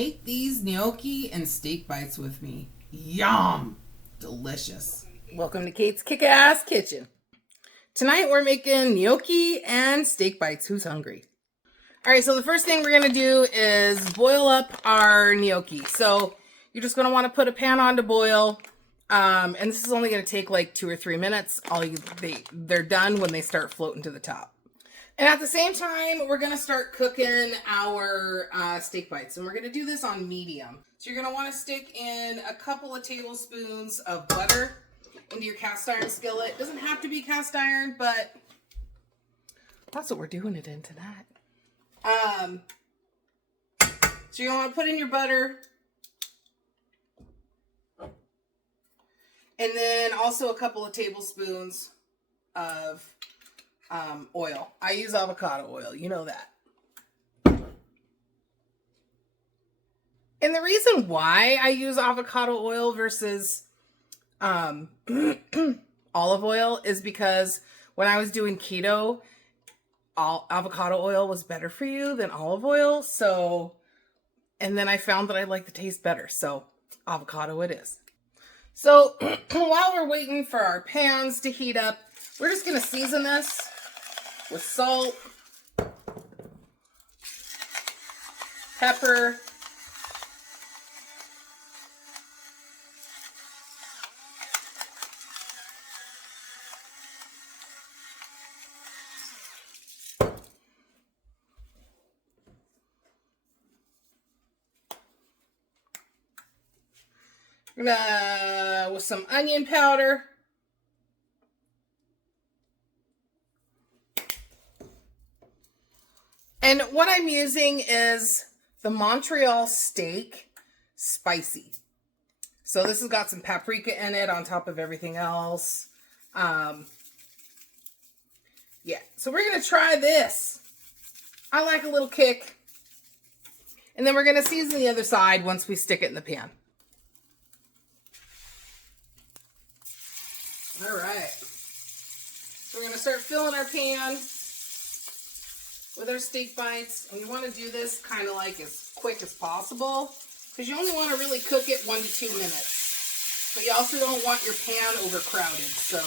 Make these gnocchi and steak bites with me. Yum! Delicious. Welcome to Kate's Kick-Ass Kitchen. Tonight we're making gnocchi and steak bites. Who's hungry? Alright, so the first thing we're going to do is boil up our gnocchi. So you're just going to want to put a pan on to boil. And this is only going to take like 2 or 3 minutes. They're done when they start floating to the top. And at the same time, we're going to start cooking our steak bites. And we're going to do this on medium. So you're going to want to stick in a couple of tablespoons of butter into your cast iron skillet. It doesn't have to be cast iron, but that's what we're doing it in tonight. So you're going to want to put in your butter. And then also a couple of tablespoons of oil. I use avocado oil. You know that. And the reason why I use avocado oil versus olive oil is because when I was doing keto, avocado oil was better for you than olive oil. So, and then I found that I like the taste better. So avocado it is. So while we're waiting for our pans to heat up, we're just going to season this with salt, pepper, with some onion powder. And what I'm using is the Montreal steak spicy. So this has got some paprika in it on top of everything else. Yeah, so we're going to try this. I like a little kick. And then we're going to season the other side once we stick it in the pan. All right. So we're going to start filling our pan with our steak bites, and you want to do this kind of like as quick as possible because you only want to really cook it 1 to 2 minutes, but you also don't want your pan overcrowded. So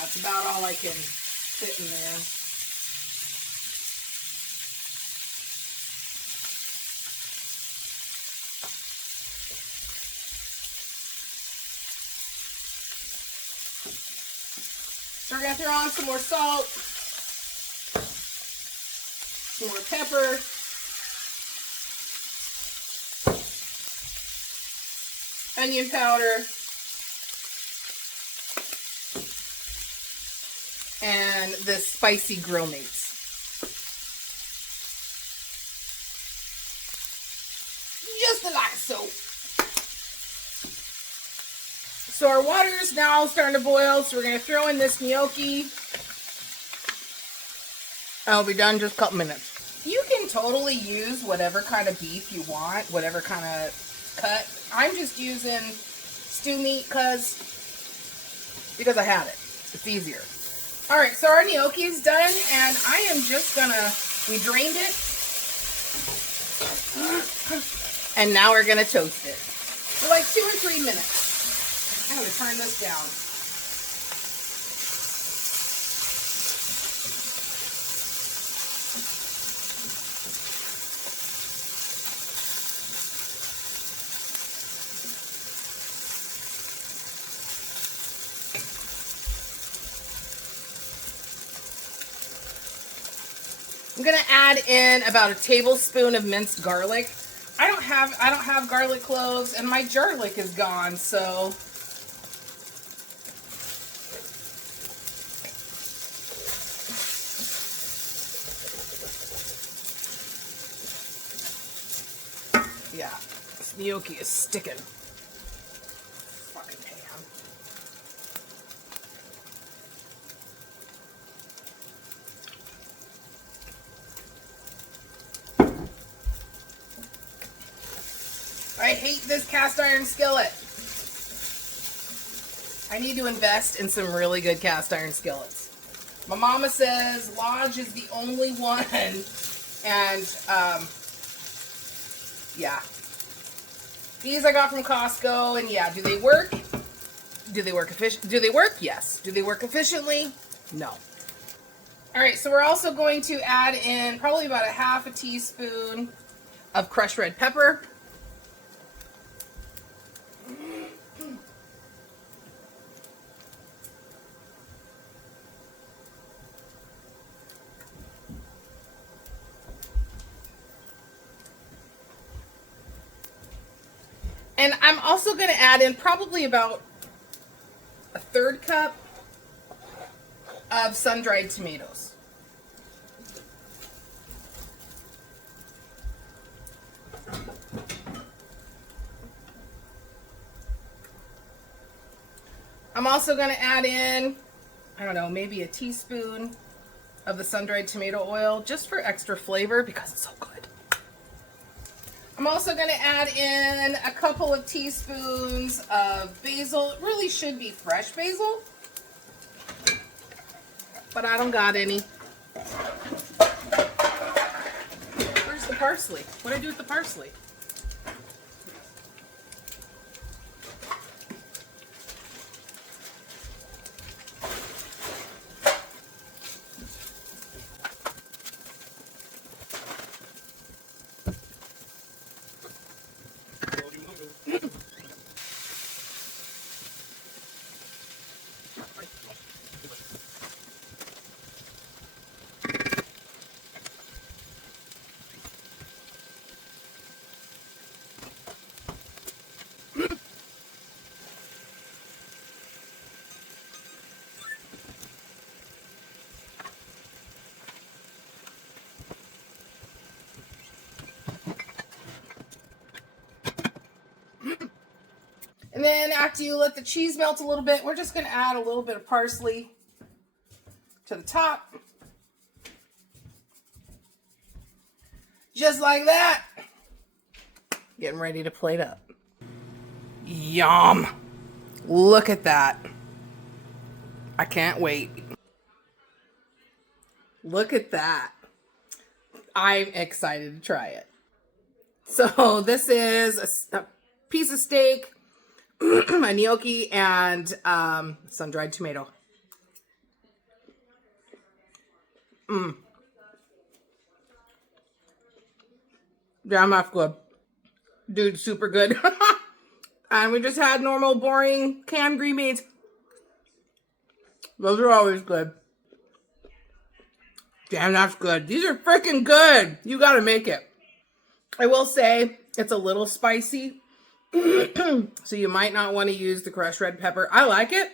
that's about all I can fit in there. So we're going to throw on some more salt, some more pepper, onion powder, and this spicy grill mates. Just like so. So our water is now starting to boil, so we're going to throw in this gnocchi. I'll be done in just a couple minutes. You can totally use whatever kind of beef you want, whatever kind of cut. I'm just using stew meat because I had it. It's easier. Alright, so our gnocchi is done, and I am just gonna, we drained it, and now we're gonna toast it for like 2 or 3 minutes. I'm gonna turn this down. I'm gonna add in about a tablespoon of minced garlic. I don't have garlic cloves, and my garlic is gone, so yeah, this gnocchi is sticking. Fucking pan. I hate this cast iron skillet. I need to invest in some really good cast iron skillets. My mama says Lodge is the only one, and yeah. These I got from Costco, and yeah, do they work? Do they work Do they work? Yes. Do they work efficiently? No. All right, so we're also going to add in probably about a half a teaspoon of crushed red pepper. And I'm also going to add in probably about a 1/3 cup of sun-dried tomatoes. I'm also going to add in, I don't know, maybe a teaspoon of the sun-dried tomato oil just for extra flavor because it's so good. I'm also going to add in a couple of teaspoons of basil. It really should be fresh basil, but I don't got any. Where's the parsley? What do I do with the parsley? And then after you let the cheese melt a little bit, we're just going to add a little bit of parsley to the top. Just like that. Getting ready to plate up. Yum. Look at that. I can't wait. Look at that. I'm excited to try it. So this is a piece of steak, a gnocchi, and sun-dried tomato. Damn, that's good. Dude, super good. And we just had normal, boring canned green beans. Those are always good. Damn, that's good. These are freaking good. You gotta make it. I will say it's a little spicy. So you might not want to use the crushed red pepper. I like it,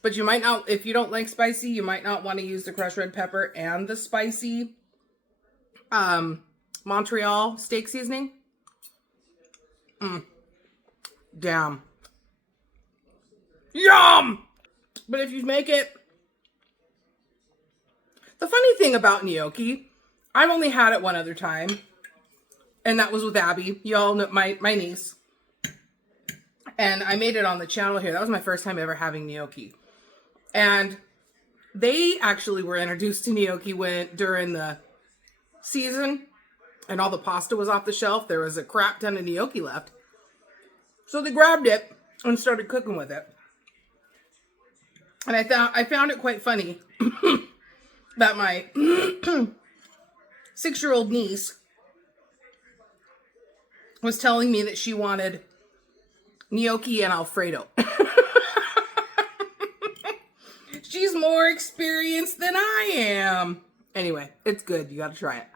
but you might not, if you don't like spicy, you might not want to use the crushed red pepper and the spicy Montreal steak seasoning. Damn. Yum! But if you make it, the funny thing about gnocchi, I've only had it one other time, and that was with Abby. Y'all know my niece. And I made it on the channel here. That was my first time ever having gnocchi. And they actually were introduced to gnocchi during the season, and all the pasta was off the shelf. There was a crap ton of gnocchi left. So they grabbed it and started cooking with it. And I found it quite funny that my 6-year-old niece was telling me that she wanted gnocchi and Alfredo. She's more experienced than I am. Anyway, it's good. You gotta try it.